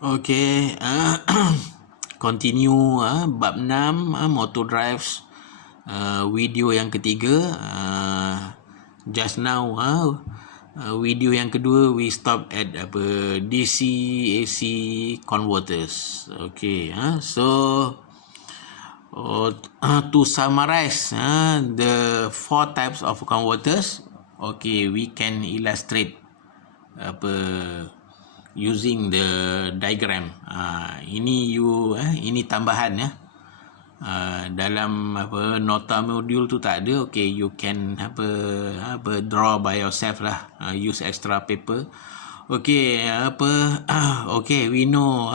Okay, continue bab 6 motor drives, video yang ketiga. Just now video yang kedua we stop at DC AC converters. Okay, so to summarize the four types of converters, okay, we can illustrate using the diagram. Ini tambahan ya. Dalam nota modul tu tak ada. Okay, you can draw by yourself lah. Use extra paper. Okay, okay, we know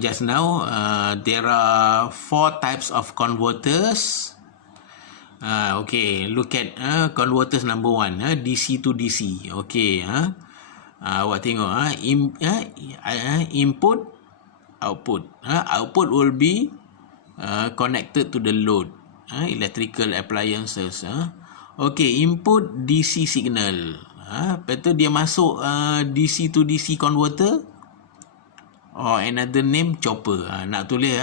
just now there are four types of converters. Okay, look at converters number 1, DC to DC. Okay, awak tengok input, output. Output will be connected to the load, electrical appliances. Okay, input DC signal. Lepas tu dia masuk DC to DC converter, or another name chopper. Nak tulis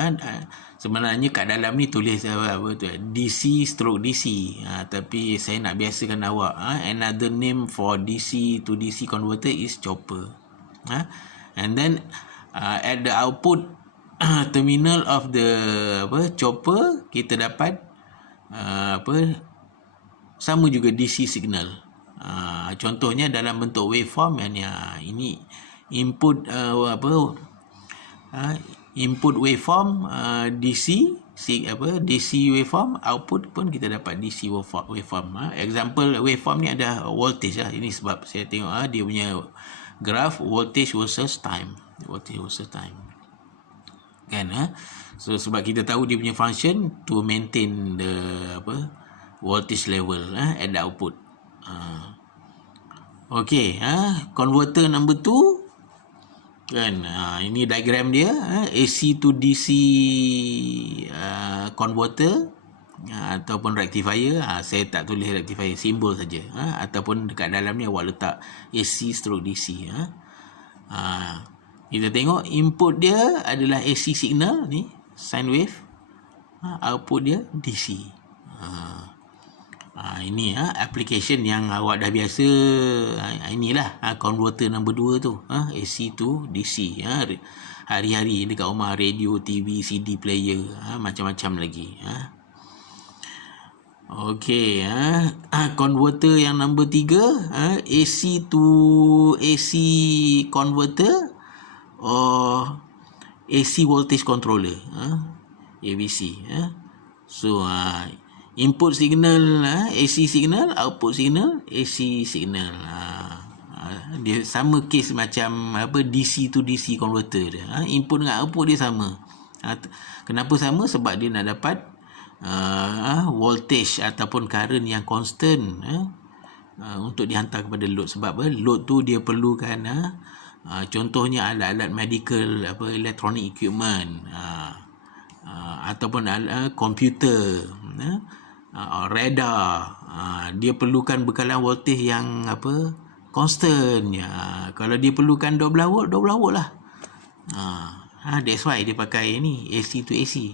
sebenarnya kat dalam ni tulis DC stroke DC, tapi saya nak biasakan awak, another name for DC to DC converter is chopper. And then at the output terminal of the chopper kita dapat sama juga DC signal. Contohnya dalam bentuk waveform ini input input waveform DC waveform, output pun kita dapat DC waveform. Example waveform ni ada voltage lah. Ini sebab saya tengok dia punya graph voltage versus time, kan. So sebab kita tahu dia punya function to maintain the voltage level at the output. Okay, converter number 2 kan, ini diagram dia, AC to DC converter ataupun rectifier. Saya tak tulis rectifier, simbol saja, ataupun dekat dalam ni awak letak AC stroke DC. Kita tengok input dia adalah AC signal ni, sine wave. Output dia DC. Ini application yang awak dah biasa. Inilah converter number 2 tu, AC to DC. Hari-hari dekat rumah, radio, TV, CD player, macam-macam lagi. Okey, converter yang number 3, AC to AC converter or AC voltage controller, AVC. So input signal AC signal, output signal AC signal. Dia sama case macam DC to DC converter dia. Input dengan output dia sama. Kenapa sama? Sebab dia nak dapat voltage ataupun current yang constant untuk dihantar kepada load. Sebab load tu dia perlukan contohnya alat-alat medical, electronic equipment, ataupun komputer, radar. Dia perlukan bekalan voltage yang constant. Kalau dia perlukan 12 volt, 12 volt lah. That's why dia pakai ni AC to AC.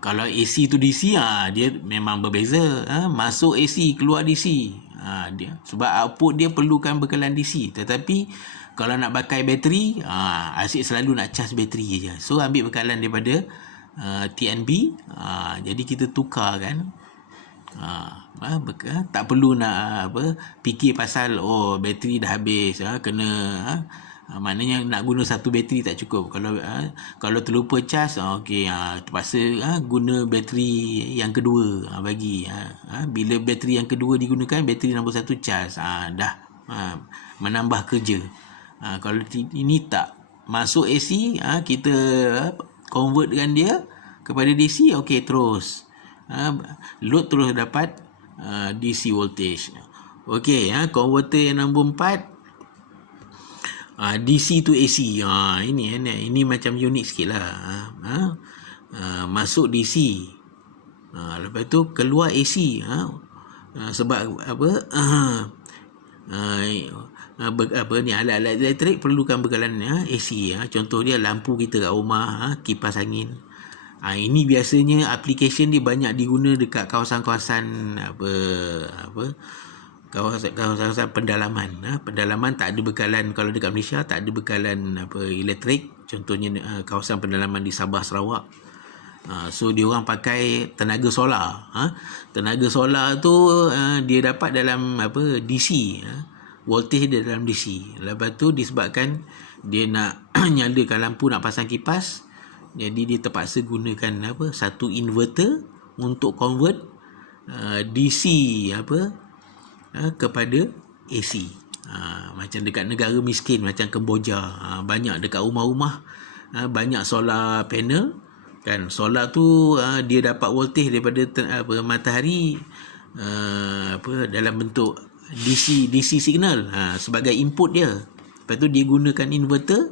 Kalau AC to DC, dia memang berbeza. Masuk AC, keluar DC. Sebab output dia perlukan bekalan DC. Tetapi kalau nak pakai bateri, asyik selalu nak charge bateri je. So ambil bekalan daripada TNB. Jadi kita tukar kan. Tak perlu nak fikir pasal bateri dah habis, kena maknanya nak guna satu bateri tak cukup. Kalau terlupa charge, okey, terpaksa guna bateri yang kedua bagi. Bila bateri yang kedua digunakan, bateri nombor 1 charge, dah menambah kerja. Kalau ini tak masuk AC, kita convertkan dia kepada DC, okey, terus load terus dapat DC voltage. Okey, converter yang nombor 4, DC to AC. Ini macam unik sikit lah. Masuk DC, lepas tu keluar AC. Sebab alat-alat elektrik perlukan bekalan AC. Contoh dia lampu kita kat rumah, kipas angin. Ini biasanya aplikasi dia banyak diguna dekat kawasan-kawasan kawasan pendalaman. Pendalaman tak ada bekalan, kalau dekat Malaysia tak ada bekalan elektrik. Contohnya kawasan pendalaman di Sabah, Sarawak. So dia orang pakai tenaga solar. Tenaga solar tu dia dapat dalam DC. Voltage dia dalam DC. Lepas tu disebabkan dia nak nyalakan lampu, nak pasang kipas, jadi dia terpaksa gunakan satu inverter untuk convert DC kepada AC. Macam dekat negara miskin macam Kemboja, banyak dekat rumah-rumah banyak solar panel kan. Solar tu dia dapat voltage daripada matahari dalam bentuk DC signal sebagai input dia. Lepas tu dia gunakan inverter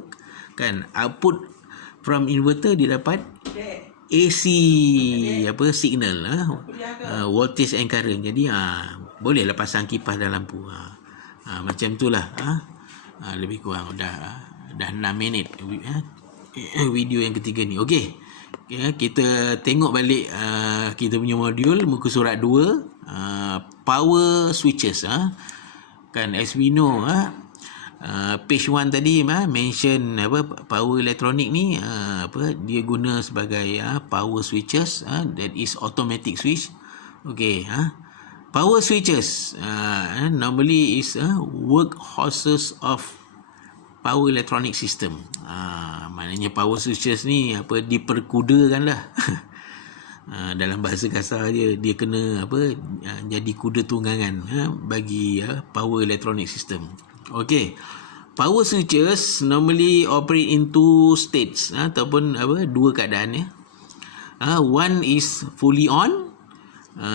kan, output from inverter dia dapat AC signal, voltage and current. Jadi bolehlah pasang kipas dan lampu. Macam itulah. Lebih kurang dah 6 minit video yang ketiga ni. Okey, kita tengok balik kita punya modul muka surat 2, power switches. Kan as we know, page 1 tadi mention power electronic ni dia guna sebagai power switches, that is automatic switch. Okey, power switches normally is workhorses of power electronic system. Maknanya power switches ni diperkudakan lah. Dalam bahasa kasar dia kena jadi kuda tunggangan bagi power electronic system. Okay, power switches normally operate in two states ataupun dua keadaan. One is fully on,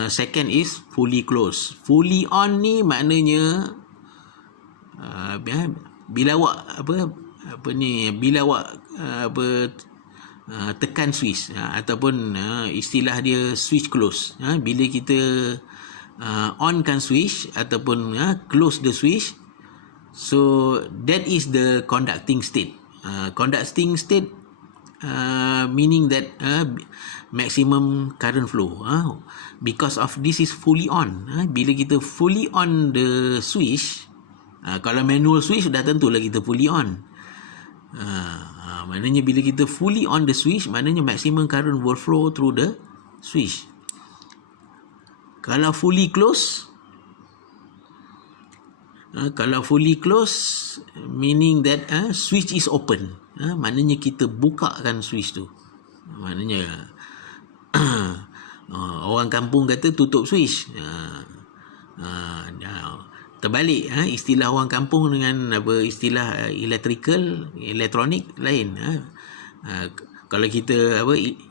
second is fully closed. Fully on ni maknanya bila awak bila awak tekan switch ataupun istilah dia switch close. Bila kita onkan switch ataupun close the switch, so that is the conducting state. Conducting state meaning that maximum current flow. Because of this is fully on. Bila kita fully on the switch, kalau manual switch dah tentulah kita fully on. Maknanya bila kita fully on the switch, maknanya maximum current will flow through the switch. Kalau fully close, meaning that switch is open. Maknanya kita bukakan switch tu. Maknanya orang kampung kata tutup switch. Terbalik istilah orang kampung dengan istilah elektronik lain. Kalau kita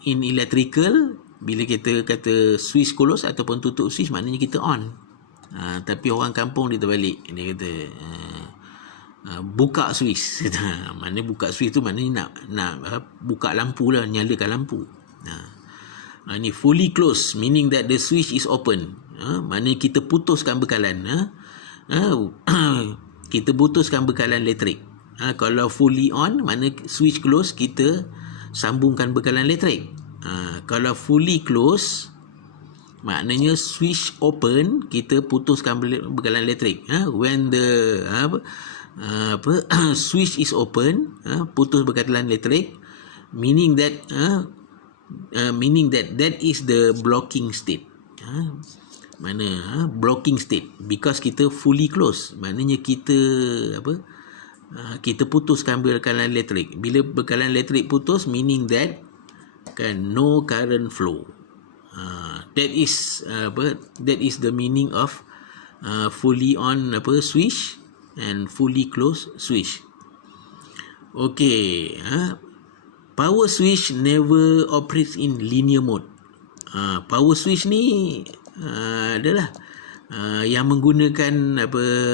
in electrical, bila kita kata switch close ataupun tutup switch, maknanya kita on. Tapi orang kampung dia terbalik, dia kata buka switch. Maknanya buka switch tu maknanya nak buka lampu lah, nyalakan lampu. Ini fully close meaning that the switch is open. Maknanya kita putuskan bekalan. Kita putuskan bekalan elektrik. Kalau fully on, mana switch close, kita sambungkan bekalan elektrik. Kalau fully close, maknanya switch open, kita putuskan bekalan elektrik. When the switch is open, putus bekalan elektrik, meaning that that is the blocking state. Mana blocking state, because kita fully close, maknanya kita kita putuskan bekalan elektrik. Bila bekalan elektrik putus, meaning that kan no current flow. That is the meaning of fully on switch and fully closed switch. Okay, power switch never operates in linear mode. Power switch ni adalah yang menggunakan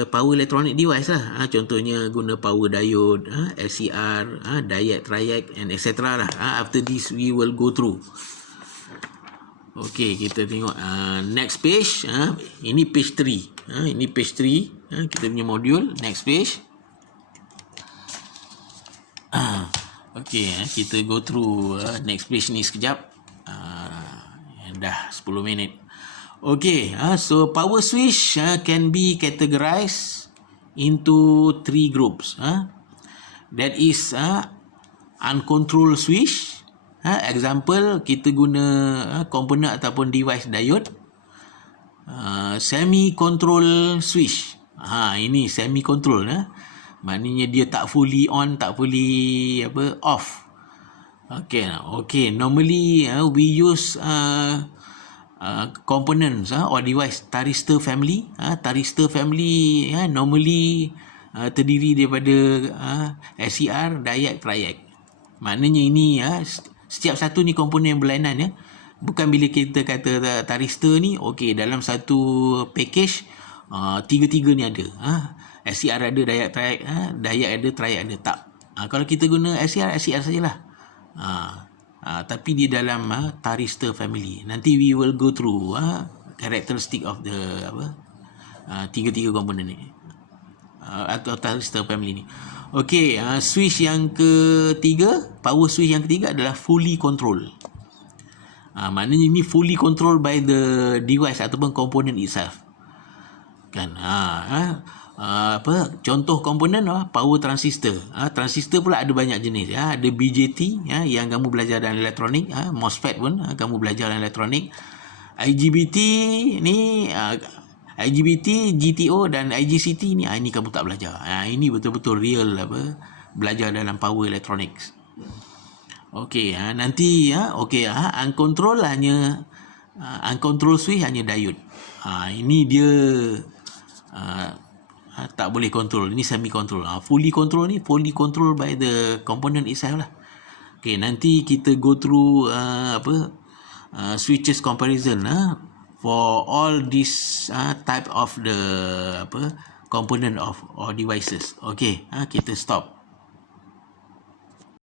power electronic device lah. Contohnya guna power diode, LCR, diode, triac and etc. lah. After this we will go through. Okay, kita tengok next page. Ini page 3. Ini page 3. Kita punya modul. Next page. Okay, kita go through next page ni sekejap. Dah 10 minit. Okay, so power switch can be categorized into 3 groups. That is uncontrolled switch. Example, kita guna component ataupun device diode. Semi-control switch. Ini semi-control. Maknanya dia tak fully on, tak fully off. Okay. Normally we use components or device thyristor family. Thyristor family normally terdiri daripada SCR, diode, triac. Maknanya ini setiap satu ni komponen yang berlainan. Bukan bila kita kata thyristor ni, okay, dalam satu package tiga-tiga ni ada. SCR ada, diode, triac, diode ada, triac ada. Tak. Kalau kita guna SCR sajalah. Tapi di dalam thyristor family. Nanti we will go through characteristic of the tiga-tiga komponen ni. Atau thyristor family ni. Okay, switch yang ketiga, power switch yang ketiga adalah fully control. Maknanya ini fully controlled by the device ataupun component itself. Kan? Contoh komponen power transistor. Transistor pula ada banyak jenis. Ada BJT yang kamu belajar dalam elektronik. MOSFET pun kamu belajar dalam elektronik. IGBT ni IGBT, GTO dan IGCT ni ini kamu tak belajar. Ini betul-betul real belajar dalam power electronics. Okey, nanti uncontrolled hanya uncontrolled switch hanya diode. Ini dia tak boleh control. Ini semi control. Fully control ni fully control by the component itself lah. Okey, nanti kita go through switches comparison for all this type of the component of or devices. Okey, kita stop.